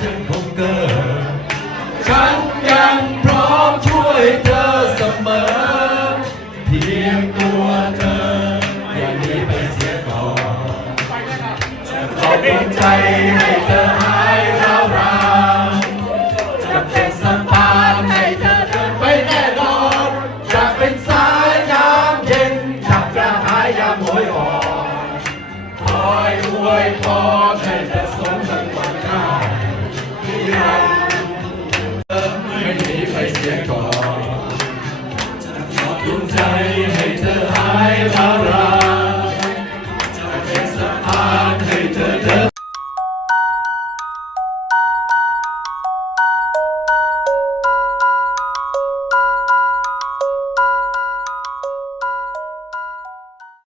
ฉันคงเกิด ฉันยังพร้อมช่วยเธอเสมอ เพียงตัวเธออย่าหนีไปเสียก่อนจะขอเป็นใจให้เธอหายร้าวรานจะเป็นสะพานให้เธอเดินไปแน่นอนจะเป็นสายยามเย็นดับกระหายยามโหยอ่อนคอยอวยพรให้เธอ สี